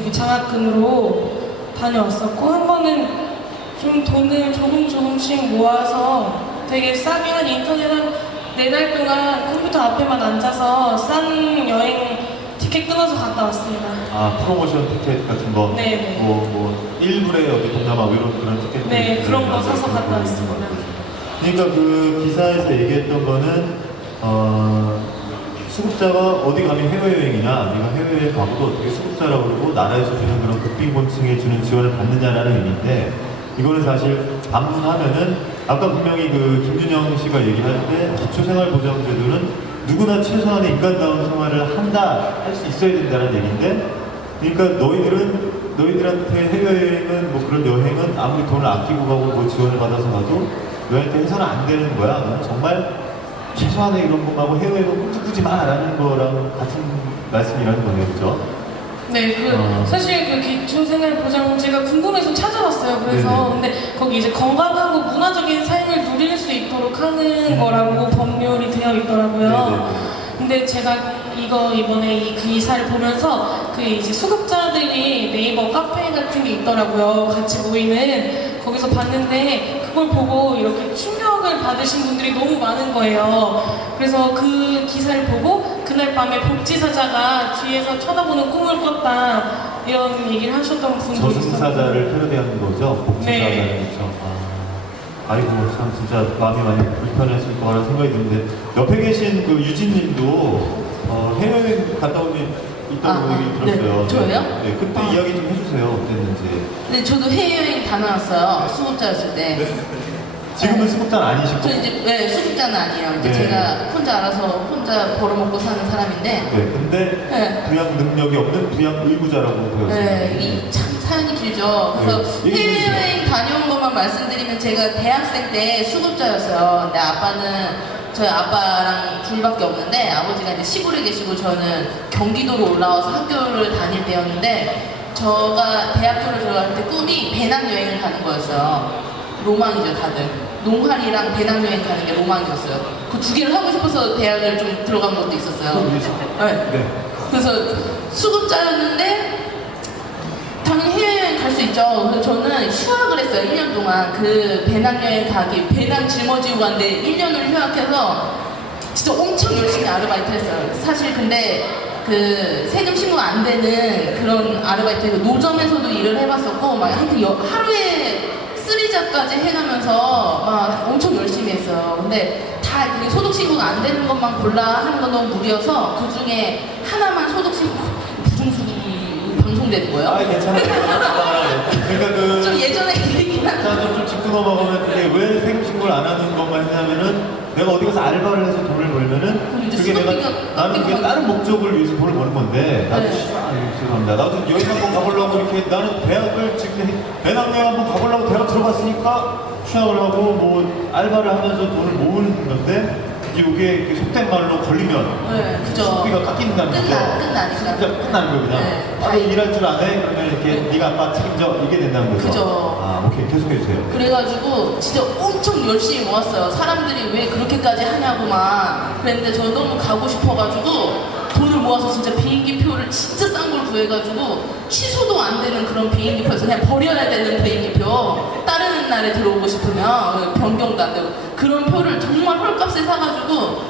저기 장학금으로 다녀왔었고, 한 번은 좀 돈을 조금씩 모아서 되게 싸게 한 인터넷 한 4달 동안 컴퓨터 앞에만 앉아서 싼 여행 티켓 끊어서 갔다 왔습니다. 아, 프로모션 티켓 같은 거? 네네. 뭐 1불에 어디 동남아 이런 그런 티켓? 네, 그런 거 사서 갔다 왔습니다. 그러니까 그 기사에서 얘기했던 거는 수급자가 어디 가면 해외여행이냐, 네가 해외여행 가고도 어떻게 수급자라고 그러고 나라에서 주는 그런 극빈곤층에 주는 지원을 받느냐라는 의미인데, 이거는 사실 방문하면은 아까 분명히 그 김준영 씨가 얘기할 때 기초생활보장제도는 누구나 최소한의 인간다운 생활을 한다, 할 수 있어야 된다는 얘기인데, 그러니까 너희들한테 해외여행은 뭐 그런 여행은 아무리 돈을 아끼고 가고 뭐 지원을 받아서 가도 너희한테 해서는 안 되는 거야. 너는 정말 최소한의 이런 거 가고 해외여행 꿈꾸지 마라는 거랑 같은 말씀이라는 거네요, 그죠? 네, 사실 그 기초생활보장제가 궁금해서 찾아봤어요. 그래서 네네. 근데 거기 이제 건강하고 문화적인 삶을 누릴 수 있도록 하는 거라고 법률이 되어 있더라고요. 네네. 근데 제가 이번에 이 기사를 보면서 그 이제 수급자들이 네이버 카페 같은 게 있더라고요. 같이 모이는 거기서 봤는데 그걸 보고 이렇게 충격을 받으신 분들이 너무 많은 거예요. 그래서 그 기사를 보고 그날 밤에 복지사자가 뒤에서 쳐다보는 꿈을 꿨다 이런 얘기를 하셨던 분들이 있어요. 저승사자를 패러디하는 거죠? 복지사자는. 네. 그렇죠. 아이고 참 진짜 마음이 많이 불편했을 거라는 생각이 드는데, 옆에 계신 그 유진님도 해외여행 갔다 온 게 있다고 얘기 들었어요. 네. 저요? 네, 그때 이야기 좀 해주세요. 어땠는지. 네, 저도 해외여행 다녀왔어요. 수급자였을 때. 네. 지금은 수급자는 아니시고. 저 이제 수급자는 아니에요. 이제 네. 제가 혼자 알아서 혼자 벌어먹고 사는 사람인데. 네, 근데 네. 부양 능력이 없는 부양 의무자라고 배웠어요. 네, 이 참 사연이 길죠. 그래서 네. 해외여행 다녀온 것만 말씀드리면 제가 대학생 때 수급자였어요. 근데 아빠는 저희 아빠랑 둘밖에 없는데 아버지가 이제 시골에 계시고 저는 경기도로 올라와서 학교를 다닐 때였는데, 저가 대학교를 들어갈 때 꿈이 배낭여행을 가는 거였어요. 로망이죠, 다들. 농활이랑 배낭여행 가는 게 로망이었어요. 그 두 개를 하고 싶어서 대학을 좀 들어간 것도 있었어요. 네. 네. 그래서 수급자였는데 당연히 해외여행 갈 수 있죠. 그래서 저는 휴학을 했어요. 1년 동안. 그 배낭여행 가기, 배낭 짊어지고 갔는데 1년을 휴학해서 진짜 엄청 열심히 아르바이트를 했어요. 사실 근데 그 세금 신고가 안 되는 그런 아르바이트, 노점에서도 일을 해봤었고 막 하여튼 하루에 쓰리잡까지 해가면서 막 엄청 열심히 했어요. 근데 다 그게 소득 신고가 안 되는 것만 골라 하는 건 너무 무리여서 그 중에 하나만 소득 신고, 부정수기 방송되는 거예요. 아, 괜찮아요. 그러니까 좀 예전에 얘기긴 한데. 좀 짚고 넘어가면, 그게 왜 세금 신고를 안 하는 것만 했냐면은, 내가 어디 가서 알바를 해서 돈을 벌면은 그게 나는 그게 다른 목적을 위해서 돈을 버는 건데, 나도 죄송합니다. 나도 여행 한번 가보려고 이렇게, 나는 대학을 지금 배낭여행 한번 가보려고 대학 들어갔으니까 휴학을 하고 뭐 알바를 하면서 돈을 모으는 건데, 이게 속된 말로 걸리면 네, 그죠. 숙비가 깎인다는 거죠. 끝나니까. 진짜 끝나는 거예요, 그냥. 네. 아, 너 일할 줄 아네? 그러면 이렇게 네가 아빠 책임져, 이게 된다는 거죠. 그죠. 아, 오케이, 계속해주세요. 그래가지고 진짜 엄청 열심히 모았어요. 사람들이 왜 그렇게까지 하냐고만 그랬는데 저 너무 가고 싶어가지고 돈을 모아서 진짜 비행기표를 진짜 싼 걸 구해가지고 취소도 안 되는 그런 비행기표에서 그냥 버려야 되는 비행기표, 다른 날에 들어오고 싶으면 변경도 안 되고 그런 표를 정말 헐값에 사가지고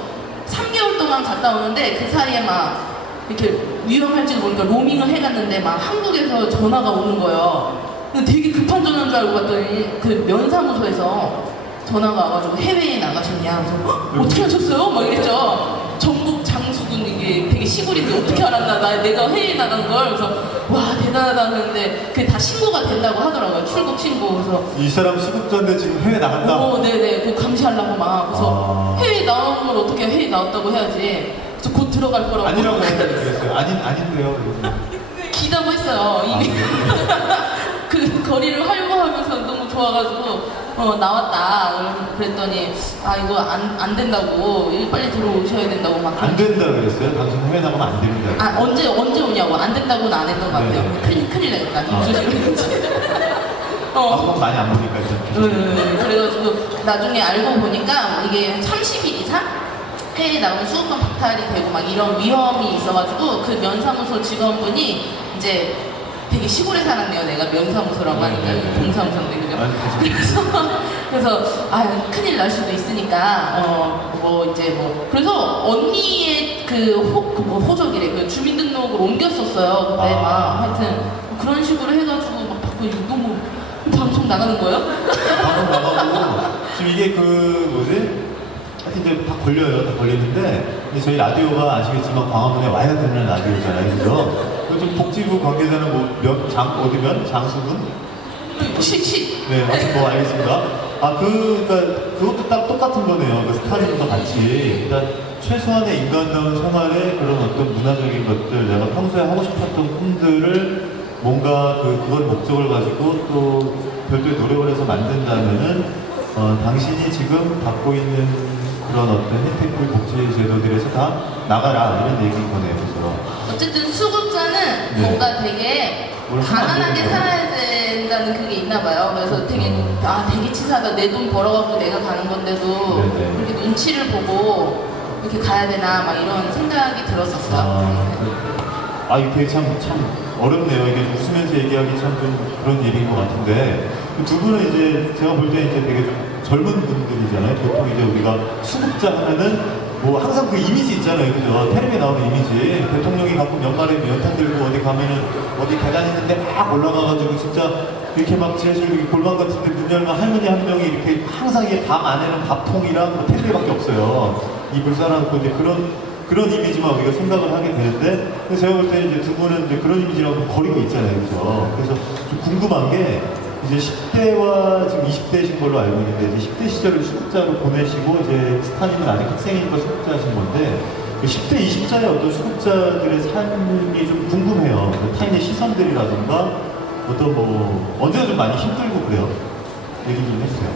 3개월 동안 갔다 오는데, 그 사이에 막 이렇게 위험할지도 모르니까 로밍을 해갔는데 막 한국에서 전화가 오는 거예요. 근데 되게 급한 전화인 줄 알고 갔더니 그 면사무소에서 전화가 와가지고 해외에 나가셨냐. 그래서 어떻게 하셨어요? 막 이랬죠. 전국 장수군, 이게 되게 시골인데 어떻게 알았나, 내가 해외에 나간 걸. 그래서 와 대단하다 하는데 그게 다 신고가 된다고 하더라고요. 출국 신고. 그래서 이 사람 수급자인데 지금 해외 나간다? 네네, 그거 감시하려고 막. 그래서 해외에 나온 걸 어떻게 해외에 나왔다고 해야지. 그래서 곧 들어갈 거라고. 아니라고 했어요. 아닌데요. 기다고 했어요 이미. 그 거리를 활보하면서 너무 좋아가지고 나왔다 그랬더니 아 이거 안 된다고, 빨리 들어오셔야 된다고 막. 안 된다 그랬어요? 당신 해외 나가면 안 됩니다. 아 언제 오냐고. 안 된다고는 안 했던 것 같아요. 네. 큰일 나니까 입조심을. 한번 많이 안 보니까 좀. 그래가지고 나중에 알고 보니까 이게 30일 이상 해외에 나오면 수급권 박탈이 되고 막 이런 위험이 있어가지고 그 면사무소 직원분이 이제 되게 시골에 살았네요. 내가 면사무소라고 하니까 네. 동사무소인데 그죠? 아니, 그래서 아 큰일 날 수도 있으니까 그래서 언니의 호적이래 그 주민등록을 옮겼었어요. 근데 아. 막 하여튼 그런 식으로 해가지고 막 받고 이거 너무 방송 나가는 거예요? 방송 나가고 지금 이게 하여튼 이제 다 걸려요. 다 걸리는데 근데 저희 라디오가 아시겠지만 광화문에 와야 되는 라디오잖아요. 그죠? 좀 복지부 관계자는 어디면? 장수군? 네, 하여튼 알겠습니다. 그러니까 그것도 딱 똑같은 거네요. 그 스타님과 같이 일단 최소한의 인간다운 생활의 그런 어떤 문화적인 것들, 내가 평소에 하고 싶었던 꿈들을 뭔가 그걸 목적을 가지고 또 별도의 노력을 해서 만든다면은 당신이 지금 받고 있는 그런 어떤 혜택들, 복지 제도들에서 다 나가라 이런 얘기인 거네요. 그래서 어쨌든 수급자는 네. 뭔가 되게 뭘 하면 안 가난하게 되는 살아야 된다는 그게 있나 봐요. 그래서 되게 치사하다. 내 돈 벌어갖고 내가 가는 건데도 네네. 그렇게 눈치를 보고 이렇게 가야 되나 막 이런 생각이 들었었어요. 이게 참 어렵네요. 이게 웃으면서 얘기하기 참 좀 그런 일인 것 같은데 두 분은 이제 제가 볼 때 이제 되게 좀 젊은 분들이잖아요. 보통 이제 우리가 수급자 하면은 뭐 항상 그 이미지 있잖아요. 그죠? 텔레비에 나오는 이미지. 대통령이 가끔 연말에 연탄 들고 어디 가면은 어디 계단 있는데 막 올라가가지고 진짜 이렇게 막 지하실 골반 같은데 문 열면 할머니 한 명이 이렇게 항상 이게 방 안에는 밥통이랑 뭐 텔레비밖에 없어요. 이불 쌓아놓고 이제 그런 이미지만 우리가 생각을 하게 되는데 제가 볼 때는 이제 두 분은 이제 그런 이미지랑 좀 거리가 있잖아요. 그죠? 그래서 좀 궁금한 게 이제 10대와 지금 20대신 걸로 알고 있는데 이제 10대 시절을 수급자로 보내시고 이제 스타님은 아직 학생이니까 수급자신 건데 10대, 20대의 어떤 수급자들의 삶이 좀 궁금해요. 타인의 시선들이라든가 어떤 언제가 좀 많이 힘들고 그래요. 얘기 좀 해주세요.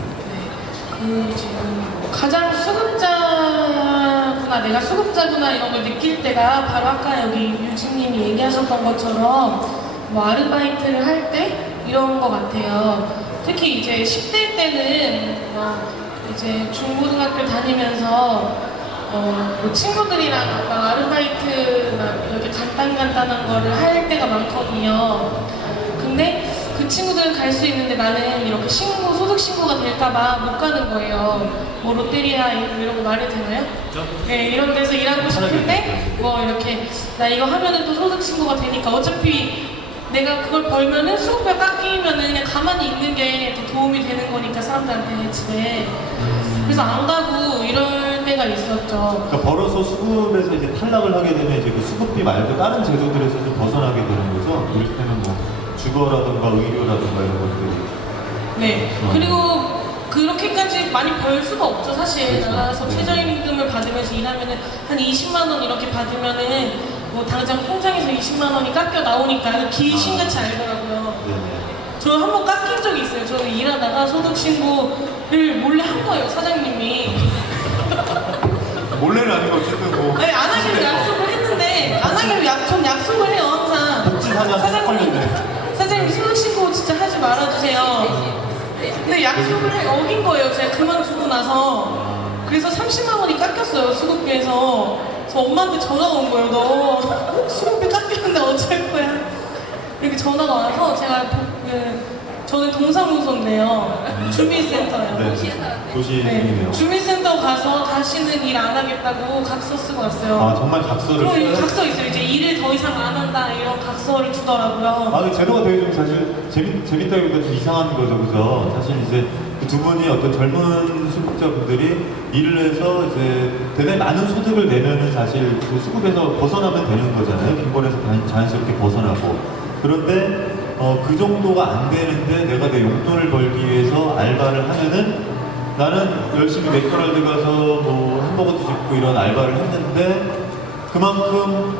지금 가장 수급자구나, 내가 수급자구나 이런 걸 느낄 때가 바로 아까 여기 유진님이 얘기하셨던 것처럼 아르바이트를 할 때 이런 것 같아요. 특히 이제 10대 때는 이제 중고등학교 다니면서 친구들이랑 아르바이트 이렇게 간단한 거를 할 때가 많거든요. 근데 그 친구들은 갈 수 있는데 나는 이렇게 소득 신고가 될까봐 못 가는 거예요. 롯데리아 이런 거 말해도 되나요? 네, 이런 데서 일하고 싶은데 이렇게 나 이거 하면은 또 소득 신고가 되니까 어차피 내가 그걸 벌면은 수급료 깎이면은 그냥 가만히 있는 게 더 도움이 되는 거니까 사람들한테 집에. 그래서 안 가고 이럴 때가 있었죠. 그러니까 벌어서 수급에서 이제 탈락을 하게 되면 이제 그 수급비 말고 다른 제도들에서 좀 벗어나게 되는 거죠. 이를테면 주거라든가 의료라든가 이런 것들이. 네. 그리고 그렇게까지 많이 벌 수가 없죠. 사실 그렇죠. 나가서 네. 최저임금을 받으면서 일하면은 한 20만 원 이렇게 받으면은 당장 통장에서 20만 원이 깎여 나오니까 귀신같이 알더라고요. 네네. 저 한 번 깎인 적이 있어요. 저는 일하다가 소득신고를 몰래 한 거예요, 사장님이. 몰래는 아니고 어쨌든 아니, 안 하기로 약속을 했는데, 안 하기로 전 약속을 해요, 항상. 복지사냥 사장님, 소득신고 진짜 하지 말아주세요. 근데 약속을 어긴 거예요, 제가 그만두고 나서. 그래서 30만 원이 깎였어요, 수급비에서. 그래서 엄마한테 전화가 온 거예요. 너 수급비 깎였는데 어쩔 거야. 이렇게 전화가 와서 제가 저는 동사무소인데요. 주민센터요. 네. 도시이네요. 주민센터 가서 다시는 일 안 하겠다고 각서 쓰고 왔어요. 정말 각서를 그럼 써요? 각서 있어요. 이제 일을 더 이상 안 한다 이런 각서를 주더라고요. 제도가 되게 좀 사실 재밌다기보다 좀 이상한 거죠, 그죠? 사실 이제 그 두 분이 어떤 젊은 수급자분들이 일을 해서 이제 대단히 많은 소득을 내면은 사실 그 수급에서 벗어나면 되는 거잖아요. 빈곤에서 자연스럽게 벗어나고. 그런데 그 정도가 안 되는데 내가 내 용돈을 벌기 위해서 알바를 하면은 나는 열심히 맥도날드 가서 햄버거도 집고 이런 알바를 했는데 그만큼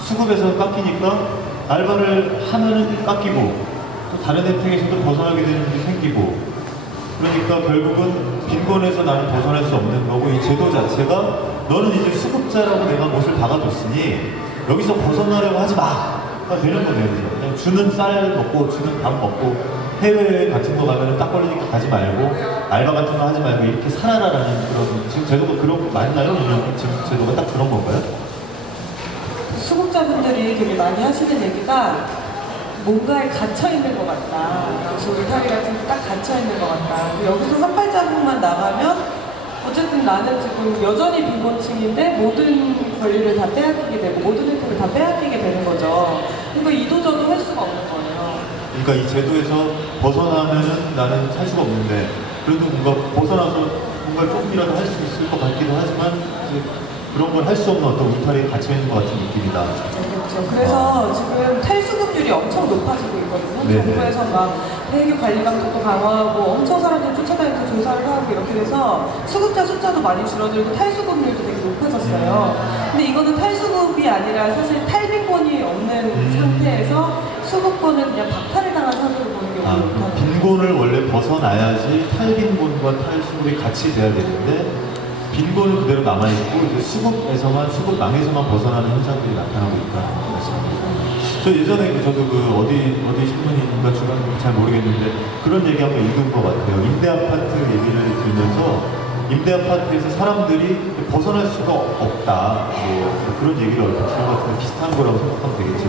수급에서 깎이니까 알바를 하면은 깎이고 또 다른 혜택에서도 벗어나게 되는 일이 생기고 그러니까 결국은 빈곤에서 나는 벗어날 수 없는 거고 이 제도 자체가 너는 이제 수급자라고 내가 못을 박아줬으니 여기서 벗어나려고 하지 마가 되는 거네요. 그냥 주는 쌀 먹고 주는 밥 먹고 해외여행 같은 거 가면은 딱 걸리니까 가지 말고 알바 같은 거 하지 말고 이렇게 살아라라는 그런 지금 제도가 그런 거 맞나요? 지금 제도가 딱 그런 건가요? 수급자분들이 얘기를 많이 하시는 얘기가 뭔가에 갇혀 있는 것 같다. 그 울타리 같은 데 딱 갇혀 있는 것 같다. 여기서 한 발자국만 나가면 어쨌든 나는 지금 여전히 빈곤층인데 모든 권리를 다 빼앗기게 되고 모든 혜택을 다 빼앗기게 되는 거죠. 그러니까 이도저도 할 수가 없는 거예요. 그러니까 이 제도에서 벗어나면은 나는 살 수가 없는데 그래도 뭔가 벗어나서 뭔가 조금이라도 할 수 있을 것 같기도 하지만 이제 그런 걸 할 수 없는 어떤 울타리에 갇혀 있는 것 같은 느낌이다. 그렇죠. 그래서 지금 탈수급률이 엄청 높아지고 있거든요. 네네. 정부에서 막 대기 관리 감독도 강화하고 엄청 사람들 쫓아다니면서 조사를 하고 이렇게 돼서 수급자 숫자도 많이 줄어들고 탈수급률도 되게 높아졌어요. 근데 이거는 탈수급이 아니라 사실 탈빈곤이 없는 상태에서 수급권을 그냥 박탈을 당한 상태로 보는 게 아, 많거든요. 빈곤을 원래 벗어나야지 탈빈곤과 탈수급이 같이 돼야 되는데 빈곤은 그대로 남아있고 이제 수급망에서만 벗어나는 현상들이 나타나고 있다는 말씀입니다. 저 예전에 저도 어디 신문인가 주간인가 잘 모르겠는데 그런 얘기 한번 읽은 것 같아요. 임대아파트 얘기를 들으면서 임대아파트에서 사람들이 벗어날 수가 없다. 뭐 그런 얘기를 얼핏 들은 것 같은데 비슷한 거라고 생각하면 되겠죠.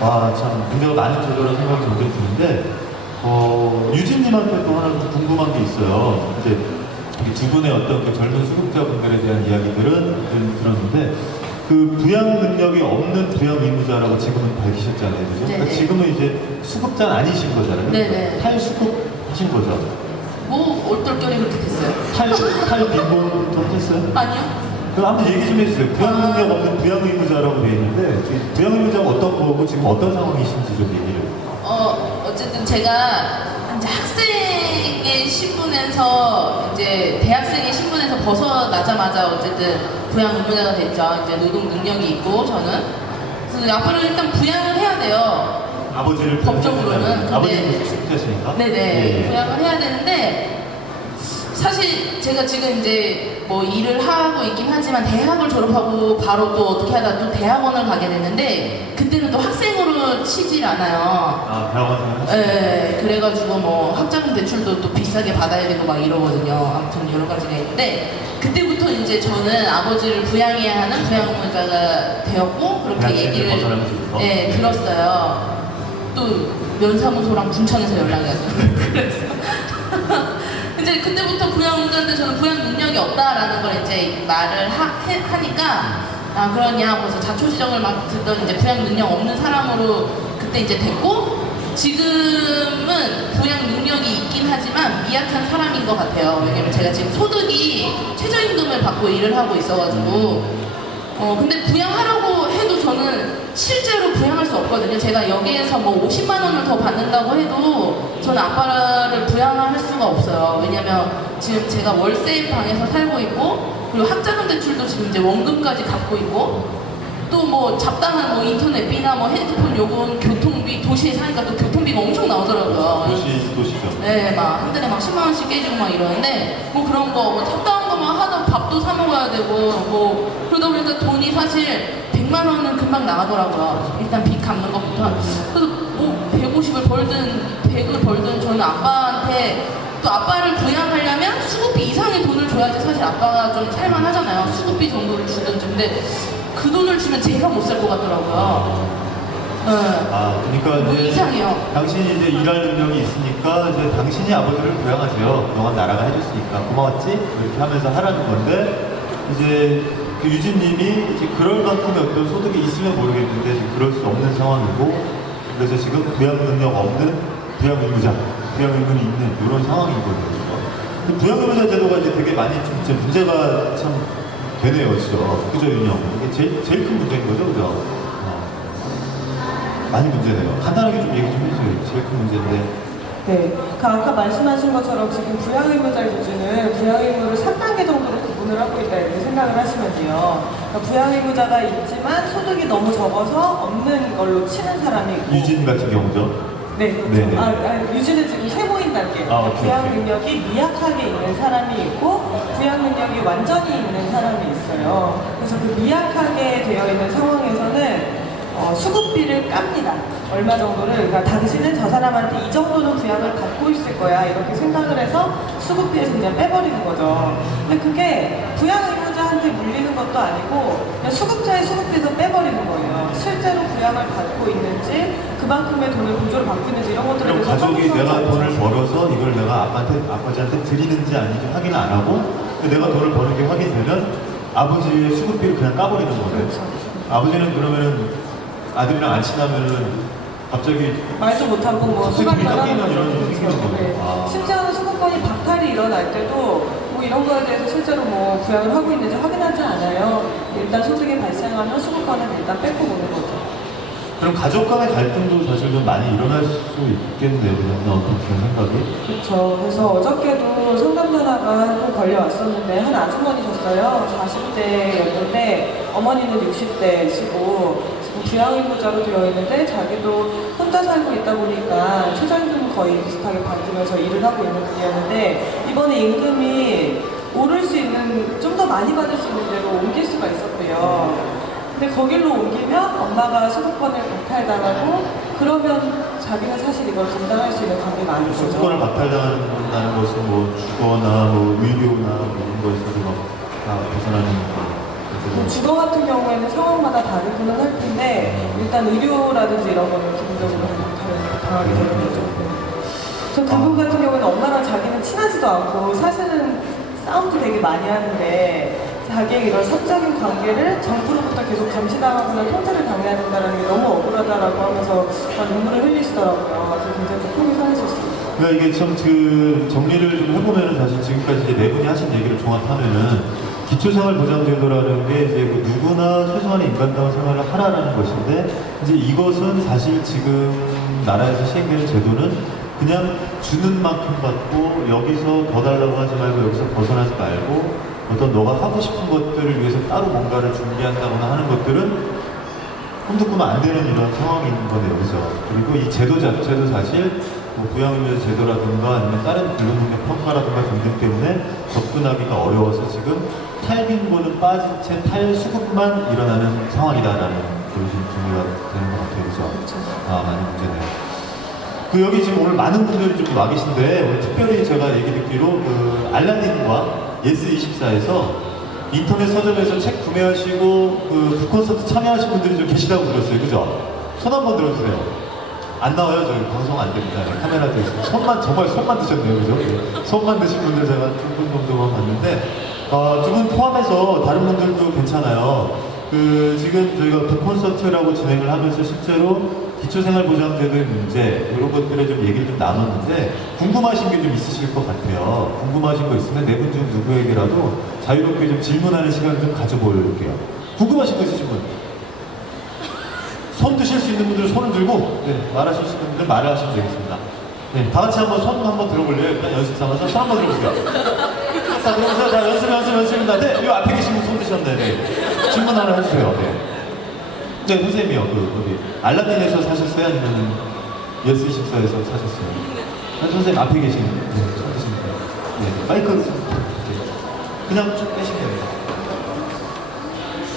와, 참 문제가 많은 제도라는 생각이 점점 드는데 유진님한테 또 하나 좀 궁금한 게 있어요. 이제 두 분의 어떤 그 젊은 수급자분들에 대한 이야기들은 들었는데 그 부양 능력이 없는 부양 의무자라고 지금은 밝히셨잖아요, 그죠? 그러니까 지금은 이제 수급자는 아니신 거잖아요. 네네. 탈수급하신 거죠. 뭐 얼떨결에 그렇게 됐어요? 탈빈곤 좀 했어요? 아니요. 그럼 한번 얘기 좀 해주세요. 부양 능력 없는 부양 의무자라고 되어 있는데 부양 의무자가 어떤 거고 지금 어떤 상황이신지 좀 얘기를. 어쨌든 제가 이제 학생의 신분에서 이제 대학생의 신분에서 벗어나자마자 어쨌든 부양 의무자가 됐죠. 이제 노동 능력이 있고 저는 그래서 앞으로 일단 부양을 해야 돼요. 아버지를 법적으로는. 근데 아버지는 수급자시니까. 네네. 부양을 해야 되는데 사실 제가 지금 이제 뭐 일을 하고 있긴 하지만 대학을 졸업하고 바로 또 어떻게 하다 또 대학원을 가게 됐는데 그때는 또 학생으로 치질 않아요. 아, 대학원 생활. 네, 그래가지고 뭐 학자금 대출도 또 비싸게 받아야 되고 막 이러거든요. 아무튼 여러 가지가 있는데 그때부터 이제 저는 아버지를 부양해야 하는 부양의무자가 되었고 그렇게 얘기를 네, 들었어요. 또 면사무소랑 군청에서 연락이 왔어요. 그래서 이제 그때부터 부양의무자인데 저는 부양 능력이 없다라는 걸 이제 말을 하니까 아 그러냐 그래서 자초지정을 막 듣던 이제 부양 능력 없는 사람으로 그때 이제 됐고 지금은 부양 능력이 있긴 하지만 미약한 사람인 것 같아요. 왜냐면 제가 지금 소득이 최저임금을 받고 일을 하고 있어가지고 근데 부양하라고 해도 저는 실제로 부양할 수 없거든요. 제가 여기에서 뭐 50만 원을 더 받는다고 해도 저는 아빠를 부양할 수가 없어요. 왜냐면 지금 제가 월세 방에서 살고 있고 그리고 학자금 대출도 지금 이제 원금까지 갚고 있고 또 뭐 잡다한 뭐 인터넷비나 뭐 핸드폰 요금, 교통비, 도시에 사니까 또 교통비가 엄청 나오더라고요. 도시죠. 네, 막 한 달에 막 10만 원씩 깨지고 막 이러는데 뭐 그런 거 뭐 잡다한 거만 하다 밥도 사 먹어야 되고 뭐 그러다 보니까 돈이 사실 100만 원은 금방 나가더라고요. 일단 빚 갚는 것부터. 그래서 뭐 150을 벌든 100을 벌든 저는 아빠한테 또 아빠를 부양하려면 수급비 이상의 돈을 줘야지 사실 아빠가 좀 살만하잖아요. 수급비 정도를 주든지. 근데 그 돈을 주면 제가 못 살 것 같더라고요. 네. 아, 그러니까 너무 이제 이상해요. 당신이 이제 일할 능력이 있으니까 이제 당신이 아버지를 부양하세요. 그동안 나라가 해줬으니까 고마웠지? 이렇게 하면서 하라는 건데 이제 그 유진님이 이제 그럴 만큼의 어떤 소득이 있으면 모르겠는데 지금 그럴 수 없는 상황이고 그래서 지금 부양 능력 없는 부양 의무자, 부양 의무는 있는 이런 상황이거든요. 그 부양 의무자 제도가 이제 되게 많이 좀 이제 문제가 참 되네요, 진짜. 그죠, 윤영? 이게 제일 큰 문제인 거죠, 그죠? 많이 문제네요. 간단하게 좀 얘기 좀 해주세요. 제일 큰 문제인데. 네, 아까 말씀하신 것처럼 지금 부양의무자 기준은 부양의무를 3단계 정도로 구분을 하고 있다 이렇게 생각을 하시면 돼요. 그러니까 부양의무자가 있지만 소득이 너무 적어서 없는 걸로 치는 사람이 있고 유진 같은 경우죠. 네, 그렇죠. 네네. 유지는 지금 세모인 단계. 아, 오케이, 부양 오케이. 능력이 미약하게 있는 사람이 있고, 부양 능력이 완전히 있는 사람이 있어요. 그래서 그 미약하게 되어 있는 상황에서는 수급비를 깝니다. 얼마 정도를. 그러니까 당신은 저 사람한테 이 정도는 부양을 받고 있을 거야. 이렇게 생각을 해서 수급비에서 그냥 빼버리는 거죠. 근데 그게 부양 의무자한테 물리는 것도 아니고, 그냥 수급자의 수급비에서 빼버리는 거예요. 실제로 부양을 받고 있는지, 그 그만큼의 돈을 보조를 받고 있는지 이런 것들에 그럼 대해서 가족이 확인하지 내가 않죠. 돈을 벌어서 이걸 내가 아버지한테 드리는지 아닌지 확인을 안 하고 내가 돈을 버는 게 확인되면 아버지의 수급비를 그냥 까버리는 거예요. 그렇죠. 아버지는 그러면은 아들이랑 안 친하면은 갑자기 말도 못하고 뭐 갑자기 수강만 깎이는 하는 이런 거죠. 일이 생기는 거예요. 네. 아. 심지어는 수급권이 박탈이 일어날 때도 뭐 이런 거에 대해서 실제로 뭐 부양을 하고 있는지 확인하지 않아요. 일단 소득이 발생하면 수급권을 일단 뺏고 보는 거죠. 그럼 가족 간의 갈등도 사실 좀 많이 일어날 수 있겠네요. 그냥 어떤 그런 생각이. 그렇죠. 그래서 어저께도 상담 전화가 또 걸려왔었는데 한 아주머니셨어요. 40대였는데 어머니는 60대시고 지금 부양의무자로 되어 있는데 자기도 혼자 살고 있다 보니까 최저임금 거의 비슷하게 받으면서 일을 하고 있는 분이었는데 이번에 임금이 오를 수 있는 좀 더 많이 받을 수 있는 데로 옮길 수가 있었대요. 근데 거길로 옮기면 엄마가 수급권을 박탈당하고 그러면 자기는 사실 이걸 감당할 수 있는 관계가 아닌 거죠. 수급권을 박탈당한다는 것은 뭐 주거나 뭐 의료나 뭐 이런 거에서도 막다 벗어나는 뭐 주거 같은 경우에는 상황마다 다르기는 할 텐데 일단 의료라든지 이런 거는 기본적으로 당하게 되는 거죠. 저 그분 같은 경우는 엄마랑 자기는 친하지도 않고 사실은 싸움도 되게 많이 하는데 자기의 이런 사적인 관계를 정부로부터 계속 감시당하거나 통제를 당해야 된다는 게 너무 억울하다라고 하면서 막 눈물을 흘리시더라고요. 그래서 굉장히 속이 상했었어요. 그러니까 이게 참 그 정리를 좀 해보면은 사실 지금까지 이제 네 분이 하신 얘기를 종합하면은 기초생활보장제도라는 게 이제 뭐 누구나 최소한의 인간다운 생활을 하라라는 것인데 이제 이것은 사실 지금 나라에서 시행되는 제도는 그냥 주는 만큼 받고 여기서 더 달라고 하지 말고 여기서 벗어나지 말고 어떤 너가 하고 싶은 것들을 위해서 따로 뭔가를 준비한다거나 하는 것들은 꿈도 꾸면 안 되는 이런 상황인 거네요, 그죠? 그리고 이 제도 자체도 사실 뭐 부양의무 제도라든가 아니면 다른 근로능력 평가라든가 등등 때문에 접근하기가 어려워서 지금 탈빈곤은 빠진 채 탈수급만 일어나는 상황이다라는 그런 정리가 되는 것 같아요, 그죠? 아, 많은 문제네요. 그 여기 지금 오늘 많은 분들이 좀 와 계신데 오늘 특별히 제가 얘기 듣기로 그 알라딘과 예스24에서 인터넷 서점에서 책 구매하시고 그 북콘서트 참여하신 분들이 좀 계시다고 들었어요. 그죠? 손 한번 들어주세요. 안 나와요. 저희 방송 안 됩니다. 카메라도 있어요. 손만, 정말 손만 드셨네요. 그죠? 예. 손만 드신 분들 제가 두 분 정도만 봤는데 두 분 포함해서 다른 분들도 괜찮아요. 그 지금 저희가 북콘서트라고 진행을 하면서 실제로 기초생활보장제도의 문제 이런 것들에 좀 얘기를 좀 나눴는데 궁금하신 게 좀 있으실 것 같아요. 궁금하신 거 있으면 네 분 중 누구에게라도 자유롭게 좀 질문하는 시간을 좀 가져볼게요. 궁금하신 거 있으신 분? 손 드실 수 있는 분들은 손을 들고 네, 말하실 수 있는 분들 말을 하시면 되겠습니다. 네, 다 같이 한번 손 한번 들어볼래요? 일단 연습 삼아서 손 한번 들어볼게요. 자, 그러면서 자, 연습입니다. 네, 이 앞에 계신 분 손 드셨네. 네. 질문 하나 해주세요. 네. 네, 선생님이요. 어디 알라딘에서 사셨어요? 아니면 예스24에서 사셨어요? 네, 선생님 앞에 계신 네, 손 드시면 돼요. 네, 마이크 그냥 쭉 빼시면 됩니다.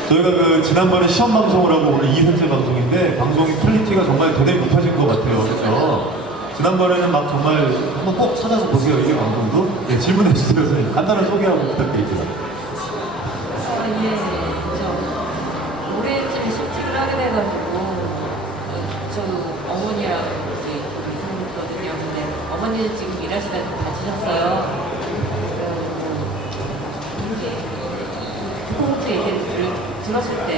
저희가 그 지난번에 시험 방송을 하고 오늘 2회째 방송인데 방송이 퀄리티가 정말 대단히 높아진 것 같아요. 그렇죠? 지난번에는 막 정말 한번 꼭 찾아서 보세요. 이 방송도. 네, 질문해 주세요. 선생님. 간단한 소개하고 부탁드릴게요. 예, 저 올해쯤에 실직을 하게 돼가지고 저 어머니랑 이제 있었거든요. 근데 어머니는 지금 일하시다 좀 다치셨어요. 콘서트 얘기를 들었을 때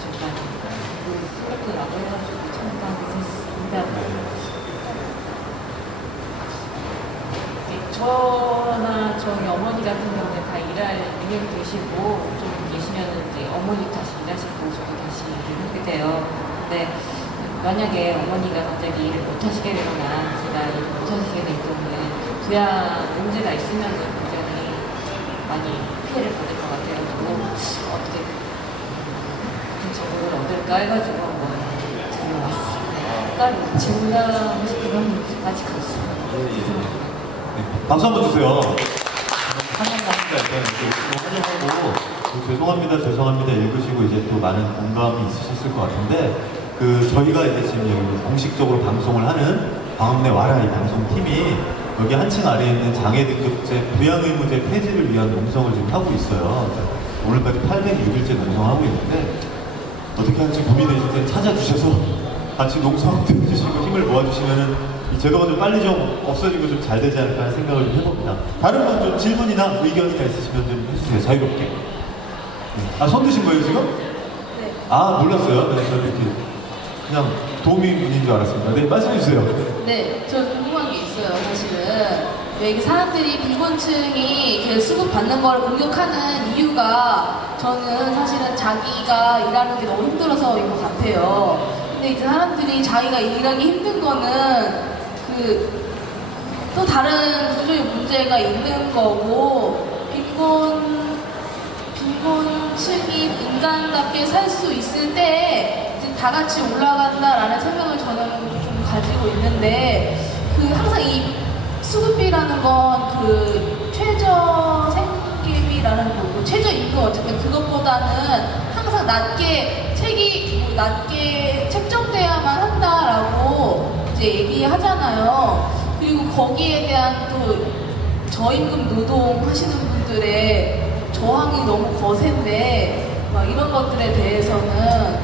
정말 그 생각도 나고 해가지고 참여했습니다. 저나 저희 어머니 같은 경우는 다 일할 능력이 되시고 좀 계시면은 이제 어머니 다시 일하시고 저도 다시 일을 하게 돼요. 근데 만약에 어머니가 갑자기 일을 못 하시게 되거나 제가 일을 못 하시게 될 경우에 부양 문제가 있으면 굉장히 많이 피해를 받을 것 같아가지고 어떻게 그 정보를 얻을까 해가지고 한번 들어왔습니다. 따로 질문하고 싶은 건 아직 없습니다. 박수 한번 주세요. 환영합니다. 환영하고 죄송합니다 읽으시고 이제 또 많은 공감이 있으셨을 것 같은데 그 저희가 이제 지금 여기 공식적으로 방송을 하는 방음내 와라 이 방송팀이 여기 한층 아래에 있는 장애등급제 부양의무제 폐지를 위한 농성을 지금 하고 있어요. 오늘까지 806일째 농성하고 있는데 어떻게 할지 고민되실 때 찾아주셔서 같이 농성도 해주시고 힘을 모아주시면은 이 제도가 좀 빨리 좀 없어지고 좀 잘 되지 않을까 하는 생각을 좀 해봅니다. 다른 분 좀 질문이나 의견이나 있으시면 좀 해주세요. 자유롭게. 손 드신 거예요 지금? 네. 몰랐어요. 네, 저는 이렇게 그냥 도우미분인 줄 알았습니다. 네, 말씀해 주세요. 네, 저 궁금한 게 있어요, 사실은. 왜 이게 사람들이 빈곤층이 이렇게 수급 받는 걸 공격하는 이유가 저는 사실은 자기가 일하는 게 너무 힘들어서인 것 같아요. 근데 이제 사람들이 자기가 일하기 힘든 거는 또 다른 구조의 문제가 있는 거고, 빈곤층이 인간답게 살 수 있을 때 이제 다 같이 올라간다라는 생각을 저는 좀 가지고 있는데, 항상 이 수급비라는 건 최저 생계비라는 거고, 최저 임금 어쨌든 그것보다는 항상 낮게 책정돼야만 한다라고 이제 얘기하잖아요. 그리고 거기에 대한 또 저임금 노동 하시는 분들의 저항이 너무 거센데, 막 이런 것들에 대해서는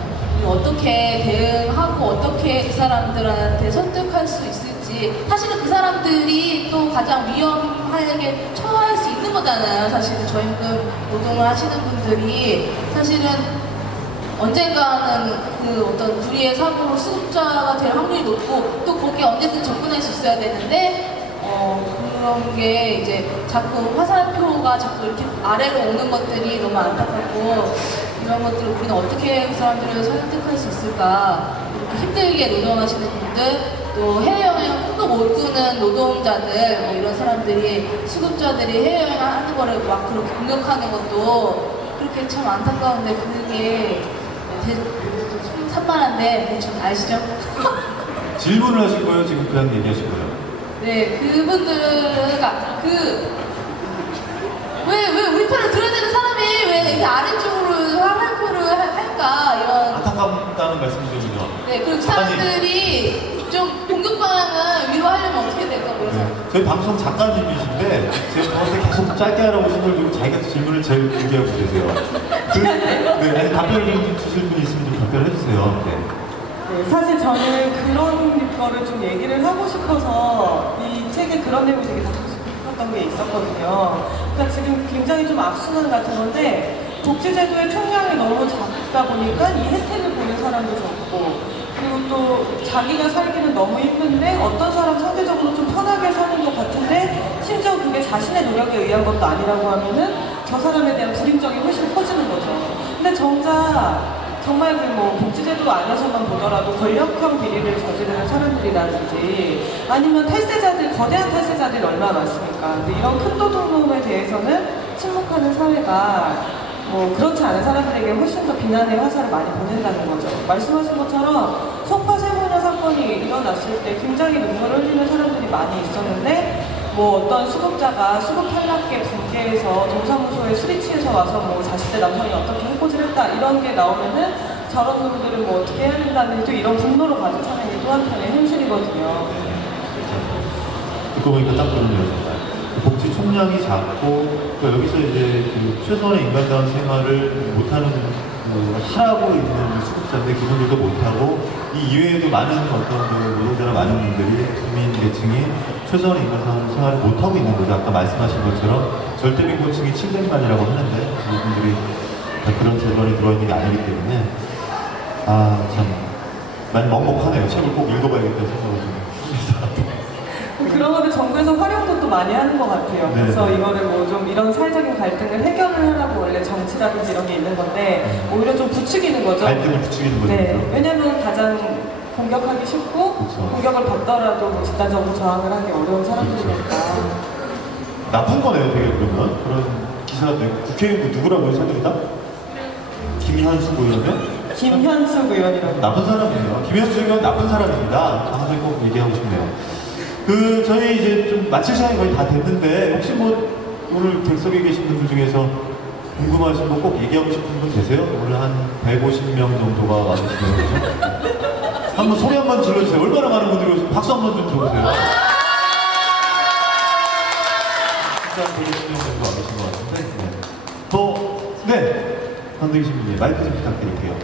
어떻게 대응하고 어떻게 그 사람들한테 설득할 수 있을지. 사실은 그 사람들이 또 가장 위험하게 처할 수 있는 거잖아요. 사실은 저임금 노동을 하시는 분들이 사실은 언젠가는 어떤 불의의 사고로 수급자가 될 확률이 높고, 또 거기에 언제든 접근할 수 있어야 되는데, 그런 게 이제 자꾸 화살표가 자꾸 이렇게 아래로 오는 것들이 너무 안타깝고, 이런 것들을 우리는 어떻게 그 사람들을 설득할 수 있을까. 이렇게 힘들게 노동하시는 분들, 또 해외여행 꼭 못 구는 노동자들, 이런 사람들이, 수급자들이 해외여행 하는 거를 막 그렇게 공격하는 것도 그렇게 참 안타까운데, 그게 좀 산만한데 대충 아시죠? 질문을 하실 거예요? 지금 그냥 얘기하실 거예요? 네, 그분들은 왜 우리 편을 들어야 되는 사람이 왜 이렇게 아래쪽으로 화살표를 할까, 이런. 안타깝다는 말씀이시죠? 네, 그리고 사람들이 좀 공격 방향을 위로하려면 어떻게 될까 그래서. 네. 저희 방송 작가님이신데 제가 저한테 계속 짧게 하라고 신호를 주고 자기가 질문을 제일 길게 하고 계세요. 아니, 답변을 좀 주실 분이 있으면 좀 답변을 해주세요. 네. 네, 사실 저는 그런 거를 좀 얘기를 하고 싶어서 이 책에 그런 내용이 되게 듣고 싶었던 게 있었거든요. 그러니까 지금 굉장히 좀 악순환 같은 건데, 복지제도의 총량이 너무 작다 보니까 이 혜택을 보는 사람도 적고, 그리고 또 자기가 살기는 너무 힘든데 어떤 사람 상대적으로 좀 편하게 사는 것 같은데, 심지어 그게 자신의 노력에 의한 것도 아니라고 하면은 저 사람에 대한 불인정이 훨씬 커지는 거죠. 근데 정말 복지제도 안에서만 보더라도 권력형 비리를 저지르는 사람들이라든지, 아니면 거대한 탈세자들이 얼마나 많습니까? 근데 이런 큰 도둑놈에 대해서는 침묵하는 사회가 그렇지 않은 사람들에게 훨씬 더 비난의 화살을 많이 보낸다는 거죠. 말씀하신 것처럼 송파 세모녀 사건이 일어났을 때 굉장히 눈물을 흘리는 사람들이 많이 있었는데, 어떤 수급자가 수급 탈락계 붕괴해서 동사무소에 술이 취해서 와서 40대 남성이 어떻게 해코지를 했다, 이런 게 나오면은 저런 놈들은 어떻게 해야 된다는 또 이런 분노로 가득 차는 게 또 한편의 현실이거든요. 듣고 보니까 딱 그러네요, 정말. 복지 총량이 작고, 또 여기서 이제 최소한의 인간다운 생활을 못하는, 하라고 있는 수급자인데 그분들도 못하고, 이 이외에도 많은 노동자나 많은 분들이, 국민 계층이 최소한의 인간다운 생활을 못하고 있는 거죠. 아까 말씀하신 것처럼 절대빈곤층이 700만이라고 하는데, 이분들이 다 그런 재원이 들어있는 게 아니기 때문에, 참, 많이 먹먹하네요. 책을 꼭 읽어봐야겠다는 생각을 좀 합니다. 그런 거를 정부에서 활용도 또 많이 하는 것 같아요. 네. 그래서 이거를 좀 이런 사회적인 갈등을 해결을 하라고 원래 정치라든지 이런 게 있는 건데, 오히려 좀 부추기는 거죠. 갈등을 부추기는 거죠. 네. 왜냐면 가장 공격하기 쉽고, 그쵸. 공격을 받더라도 집단적으로 저항을 하기 어려운 사람들이니까. 나쁜 거네요, 되게 그러면. 그런 기사가 되고. 국회의원 누구라고요, 새누리당? 김현수 의원이요? 김현숙 의원이라고. 나쁜 사람이에요. 김현수 의원 나쁜 사람입니다. 방송에 꼭 얘기하고 싶네요. 저희 이제 좀 마칠 시간이 거의 다 됐는데, 혹시 오늘 객석에 계신 분들 중에서 궁금하신 거 꼭 얘기하고 싶은 분 계세요? 오늘 한 150명 정도가 와주시네요. 한번 소리 한번 질러주세요. 얼마나 많은 분들이 오시면 박수 한번 좀 줘보세요. 진짜 150명 정도 와 계신 것 같은데. 네. 관계신 분이 마이크 좀 부탁드릴게요.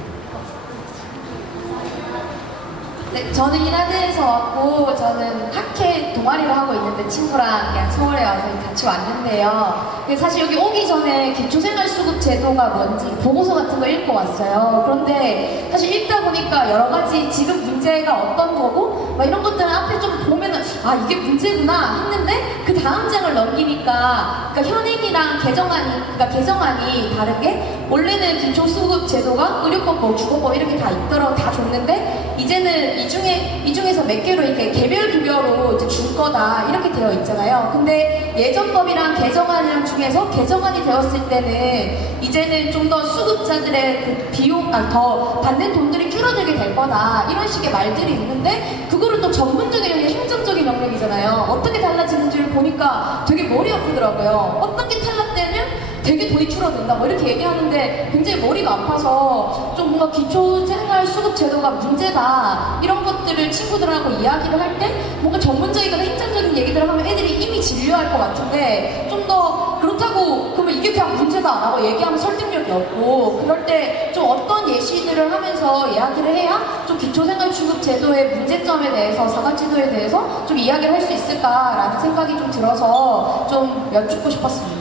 네, 저는 인하대에서 왔고 저는 학회 동아리를 하고 있는데 친구랑 그냥 서울에 와서 같이 왔는데요. 근데 사실 여기 오기 전에 기초생활수급 제도가 뭔지 보고서 같은 거 읽고 왔어요. 그런데 사실 읽다 보니까 여러 가지 지금 문제가 어떤 거고 막 이런 것들을 앞에 좀 보면은 아 이게 문제구나 했는데 그 다음 장을 넘기니까 그러니까 현행이랑 개정안이 다른 게 원래는 기초수급 제도가 의료법, 뭐 주거법 이렇게 다 있더라고 다 줬는데 이제는 이 중에서 몇 개로 이렇게 개별 급여로 이제 줄 거다 이렇게 되어 있잖아요. 근데 예전법이랑 개정안이랑 중에서 개정안이 되었을 때는 이제는 좀 더 수급자들의 그 비용, 더 받는 돈들이 줄어들게 될 거다 이런 식의 말들이 있는데 그거를 또 전문적인 영역, 행정적인 영역이잖아요. 어떻게 달라지는지를 보니까 되게 머리 아프더라고요. 어떤 게 탈락되면 되게 돈이 줄어든다 뭐 이렇게 얘기하는데 굉장히 머리가 아파서 좀 뭔가 기초생활수급제도가 문제다 이런 것들을 친구들하고 이야기를 할 때 뭔가 전문적이거나 행정적인 얘기들을 하면 애들이 이미 진료할 것 같은데 좀 더 그렇다고 그러면 이게 그냥 문제다라고 얘기하면 설득력이 없고 그럴 때 좀 어떤 예시들을 하면서 이야기를 해야 좀 기초생활수급제도의 문제점에 대해서 사각지도에 대해서 좀 이야기를 할 수 있을까라는 생각이 좀 들어서 좀 여쭙고 싶었습니다.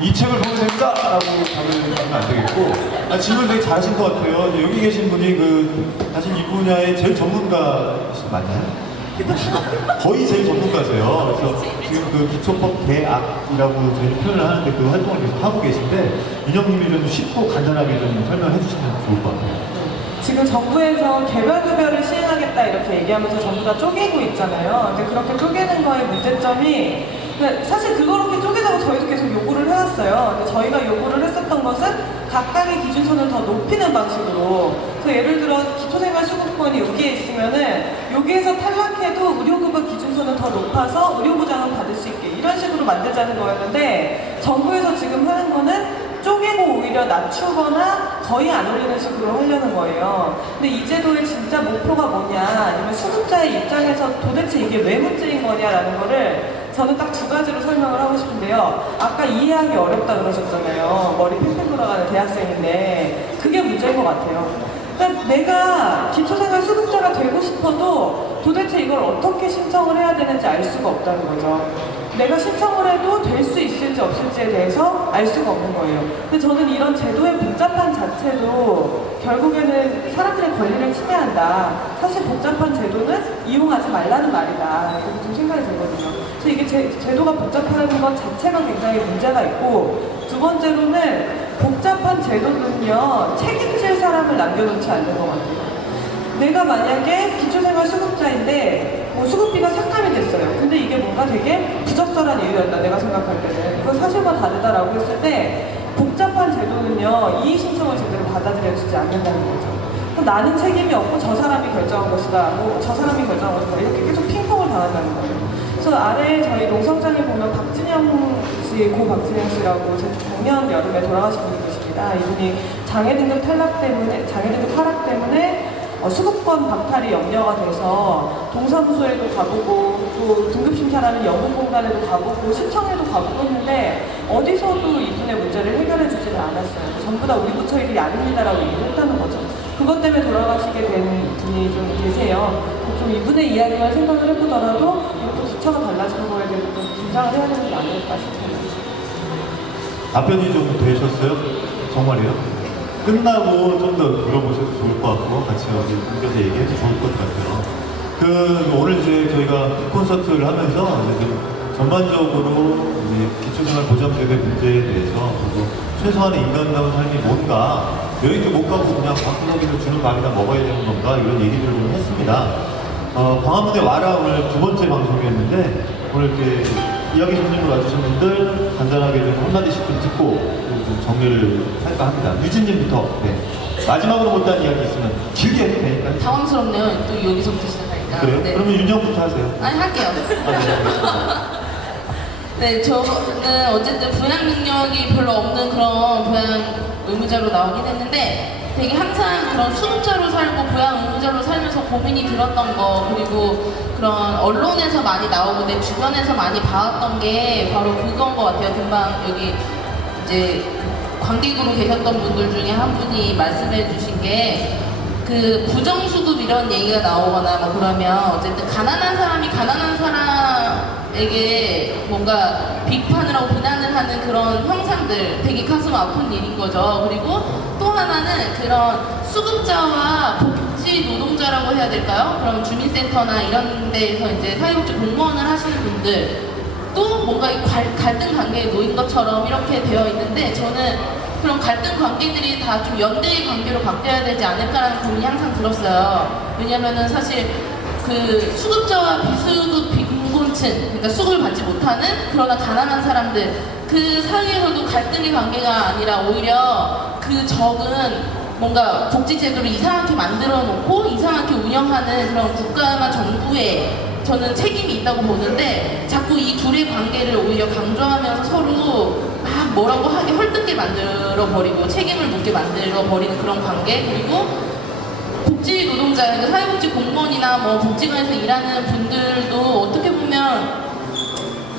이 책을 보면 됩니다! 라고 답을 하면 안 되겠고, 질문 되게 잘하신 것 같아요. 여기 계신 분이 사실 이 분야의 제일 전문가이신 맞나요? 거의 제일 전문가세요. 그래서 지금 그 기초법 대학이라고 저희 표현을 하는데 그 활동을 계속 하고 계신데, 윤영님이 좀 쉽고 간단하게 좀 설명해 주시면 좋을 것 같아요. 지금 정부에서 개별급여를 시행하겠다 이렇게 얘기하면서 전부 다 쪼개고 있잖아요. 근데 그렇게 쪼개는 거의 문제점이 사실 그렇게 쪼개자고 저희도 계속 요구를 해왔어요. 근데 저희가 요구를 했었던 것은 각각의 기준선을 더 높이는 방식으로 그래서 예를 들어 기초생활수급권이 여기에 있으면은 여기에서 탈락해도 의료급여 기준선을 더 높아서 의료보장을 받을 수 있게 이런 식으로 만들자는 거였는데 정부에서 지금 하는 거는 쪼개고 오히려 낮추거나 거의 안 올리는 식으로 하려는 거예요. 근데 이 제도의 진짜 목표가 뭐냐 아니면 수급자의 입장에서 도대체 이게 왜 문제인 거냐라는 거를 저는 딱 두 가지로 설명을 하고 싶은데요. 아까 이해하기 어렵다 그러셨잖아요. 머리 팽팽 돌아가는 대학생인데 그게 문제인 것 같아요. 그러니까 내가 기초생활 수급자가 되고 싶어도 도대체 이걸 어떻게 신청을 해야 되는지 알 수가 없다는 거죠. 내가 신청을 해도 될 수 있을지 없을지에 대해서 알 수가 없는 거예요. 근데 저는 이런 제도의 복잡한 자체도 결국에는 사람들의 권리를 침해한다. 사실 복잡한 제도는 이용하지 말라는 말이다. 이렇게 좀 생각이 들거든요. 그래서 이게 제도가 복잡한 것 자체가 굉장히 문제가 있고 두 번째로는 복잡한 제도는요. 책임질 사람을 남겨놓지 않는 것 같아요. 내가 만약에 기초생활 수급자인데 뭐 수급비가 삭감이 됐어요. 근데 이게 뭔가 되게 부적절한 이유였다. 내가 생각할 때는. 이거 사실과 다르다라고 했을 때 복잡한 제도는요. 이의 신청을 제대로 받아들여주지 않는다는 거죠. 그럼 나는 책임이 없고 저 사람이 결정한 것이다. 뭐 저 사람이 결정한 것이다. 이렇게 계속 핑퐁을 당한다는 거예요. 그래서 아래에 저희 농성장에 보면 박진영 씨, 고 박진영 씨라고 작년 여름에 돌아가신 분이 계십니다. 이분이 장애등급 하락 때문에 수급권 박탈이 염려가 돼서 동사무소에도 가보고 또 등급심사라는 연구공단에도 가보고 시청에도 가보고 했는데 어디서도 이분의 문제를 해결해 주지는 않았어요. 전부 다 우리 부처 일이 아닙니다라고 얘기를 했다는 거죠. 그것 때문에 돌아가시게 된 분이 좀 계세요. 좀 이분의 이야기만 생각을 해보더라도 이렇게 부처가 달라지는 거에 대해서 좀 긴장을 해야 되는 게 아닐까 싶어요. 답변이 좀 되셨어요? 정말이요? 끝나고 좀 더 물어보셔도 좋을 것 같고 같이 여기 앉아서 얘기해도 좋을 것 같아요. 오늘 이제 저희가 콘서트를 하면서 이제 전반적으로 이제 기초생활 보장제도의 문제에 대해서 그리고 최소한의 인간다운 삶이 뭔가 여행도 못 가고 그냥 방구석에서 주는 밥이나 먹어야 되는 건가 이런 얘기들을 좀 했습니다. 광화문에 와라 오늘 두 번째 방송이었는데 오늘 이렇게 이야기 전문으로 와주신 분들 간단하게 좀 한마디씩 좀 듣고 좀 정리를 할까 합니다. 유진님부터 마지막으로 못한 이야기 있으면 길게 해도 되니까. 당황스럽네요. 또 여기서부터 시작하니까. 그래요? 네. 그러면 윤정부터 하세요. 아니 할게요. 네, 저는 어쨌든 부양 능력이 별로 없는 그런 부양 의무자로 나오긴 했는데 되게 항상 그런 수급자로 살고 부양 의무자로 살면서 고민이 들었던 거 그리고 그런 언론에서 많이 나오고 내 주변에서 많이 봐왔던 게 바로 그건 것 같아요. 금방 여기 이제 관객으로 계셨던 분들 중에 한 분이 말씀해 주신 게 그 그 부정수급 이런 얘기가 나오거나 뭐 그러면 어쨌든 가난한 사람이 가난한 사람에게 뭔가 비판을 하고 비난을 하는 그런 형상들 되게 가슴 아픈 일인 거죠. 그리고 또 하나는 그런 수급자와 복지 노동자라고 해야 될까요? 그럼 주민센터나 이런 데에서 이제 사회복지 공무원을 하시는 분들 또 뭔가 갈등 관계에 놓인 것처럼 이렇게 되어 있는데 저는 그런 갈등 관계들이 다 좀 연대의 관계로 바뀌어야 되지 않을까라는 고민이 항상 들었어요. 왜냐면은 사실 그 수급자와 비수급 빈곤층, 그러니까 수급을 받지 못하는 그러나 가난한 사람들 그 사이에서도 갈등의 관계가 아니라 오히려 그 적은 뭔가 복지제도를 이상하게 만들어 놓고 이상하게 운영하는 그런 국가나 정부에 저는 책임이 있다고 보는데 자꾸 이 둘의 관계를 오히려 강조하면서 서로 막 뭐라고 하게 헐뜯게 만들어버리고 책임을 묻게 만들어버리는 그런 관계 그리고 복지 노동자, 그러니까 사회복지 공무원이나 뭐 복지관에서 일하는 분들도 어떻게 보면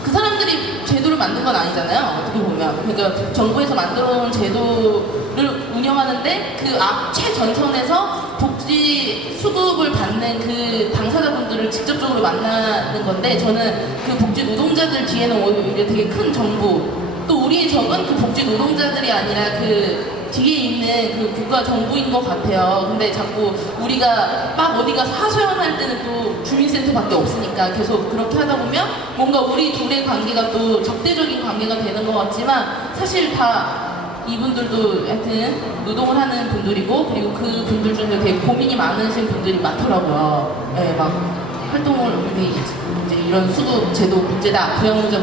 그 사람들이 제도를 만든 건 아니잖아요. 어떻게 보면. 그러니까 정부에서 만들어놓은 제도를 운영하는데 그 최전선에서 복지 수급을 받는 그 당사자분들을 직접적으로 만나는 건데 저는 그 복지 노동자들 뒤에는 오히려 되게 큰 정부 또 우리의 적은 그 복지 노동자들이 아니라 그 뒤에 있는 그 국가 정부인 것 같아요. 근데 자꾸 우리가 막 어디 가서 하소연할 때는 또 주민센터밖에 없으니까 계속 그렇게 하다 보면 뭔가 우리 둘의 관계가 또 적대적인 관계가 되는 것 같지만 사실 다 이분들도 하여튼 노동을 하는 분들이고 그리고 그 분들 중에 되게 고민이 많으신 분들이 많더라고요. 네, 막 활동을 이제 이런 수급 제도 문제다, 부양문제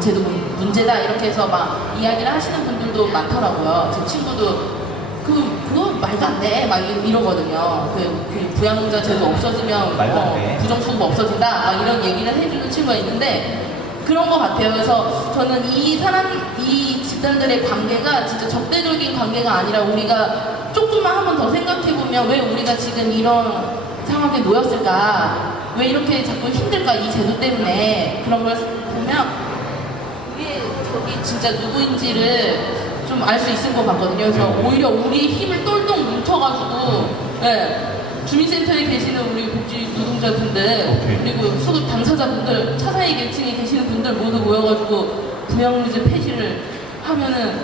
제도 문제다 이렇게 해서 막 이야기를 하시는 분들도 많더라고요. 제 친구도 그거 말도 안 돼 막 이러거든요. 그 부양자 제도 없어지면 말도 안 돼. 부정수급 없어진다 막 이런 얘기를 해주는 친구가 있는데 그런 것 같아요. 그래서 저는 이 집단들의 관계가 진짜 적대적인 관계가 아니라 우리가 조금만 한 번 더 생각해보면 왜 우리가 지금 이런 상황에 놓였을까? 왜 이렇게 자꾸 힘들까? 이 제도 때문에 그런 걸 보면 우리 저기 진짜 누구인지를 좀 알 수 있을 것 같거든요. 그래서 오히려 우리 힘을 똘똘 뭉쳐가지고 네, 주민센터에 계시는 우리 복지 노동자분들 그리고 수급 당사자분들 차사의 계층에 계시는 분들 모두 모여가지고 부양무제 폐지를 하면은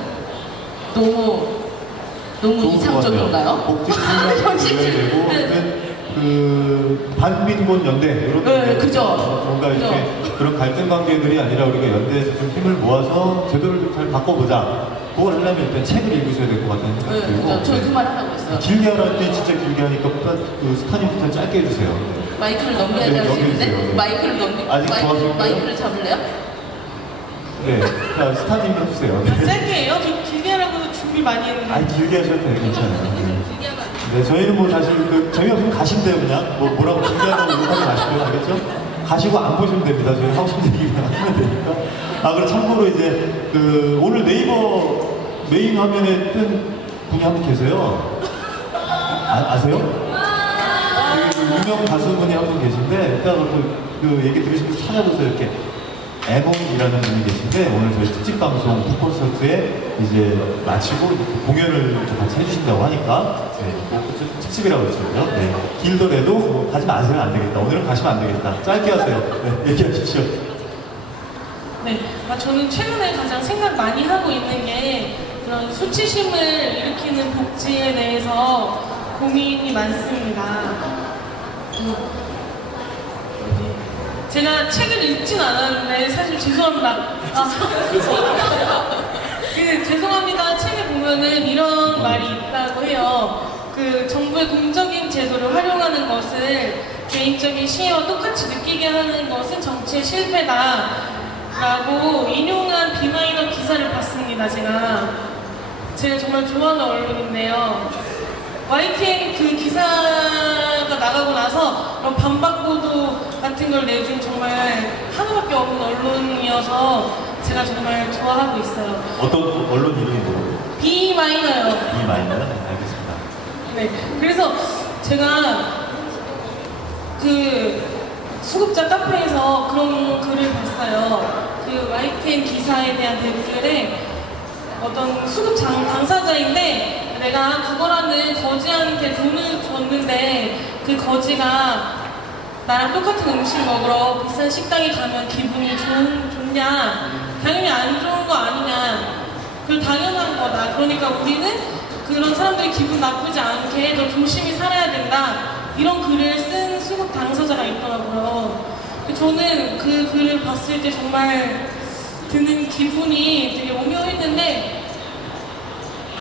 너무 이상적인가요? 복지 되고 그 반민곤 연대 이런 네, 그죠. 뭔가 이렇게 그런 갈등 관계들이 아니라 우리가 연대에서 좀 힘을 모아서 제도를 좀 잘 바꿔보자. 그걸 하려면 일단 책을 읽으셔야 될 것 같다는 생각이 네, 들고. 그죠. 저 그 말 하려고 했어요. 길게 하라할 때 진짜 길게 하니까 그 스타님부터 짧게 해주세요. 마이크를 넘겨야지 네, 할 수 있는데 넘겨주세요. 마이크를 넘기 아직 좋아하실까요? 마이크를 잡을래요? 네, 자 스타님 해주세요. 짧게 해요? 저 길게 하라고 준비 많이 했는데. 아니 길게 하셔도 돼요, 괜찮아요. 네, 저희는 뭐 사실 그 재미없으면 가신대요 그냥 뭐라고 길게 하라고 욕하지 마시고요, 알겠죠? 가시고 안 보시면 됩니다. 저희 하고 싶은 얘기만 하면 되니까. 그리고 참고로 이제 그 오늘 네이버 메인 화면에 뜬 분이 한 분 계세요. 아세요? 되게 유명 가수분이 한 분 계신데 이따가 그 얘기 들으시면서 찾아보세요. 이렇게 에몽이라는 분이 계신데 오늘 저희 특집 방송 콘서트에 이제 마치고 공연을 같이 해주신다고 하니까 네, 특집이라고 했죠. 네. 길더라도 뭐 가지 마세요. 안 되겠다. 오늘은 가시면 안 되겠다. 짧게 하세요. 네, 얘기하십시오. 네, 저는 최근에 가장 생각 많이 하고 있는 게 그런 수치심을 일으키는 복지에 대해서 고민이 많습니다. 제가 책을 읽진 않았는데 사실 죄송합니다. 죄송합니다. 책에 보면은 이런 말이 있다고 해요. 그 정부의 공적인 제도를 활용하는 것을 개인적인 시혜와 똑같이 느끼게 하는 것은 정치의 실패다. 라고 인용한 비마이너 기사를 봤습니다. 제가 정말 좋아하는 언론인데요. YTN 그 기사가 나가고 나서 반박 보도 같은 걸 내준 정말 하나밖에 없는 언론이어서 제가 정말 좋아하고 있어요. 어떤 언론 이름이 뭐예요? 비마이너요. 비마이너? 네, 알겠습니다. 네, 그래서 제가 그 수급자 카페에서 그런 글을 봤어요. 그 YTN 기사에 대한 댓글에 어떤 수급 당사자인데 내가 구걸하는 거지한테 돈을 줬는데 그 거지가 나랑 똑같은 음식 먹으러 비싼 식당에 가면 기분이 좋냐? 당연히 안 좋은 거 아니냐? 그 당연한 거다. 그러니까 우리는 그런 사람들이 기분 나쁘지 않게 더 조심히 살아야 된다. 이런 글을 쓴 수국 당사자가 있더라고요. 저는 그 글을 봤을 때 정말 드는 기분이 되게 오묘했는데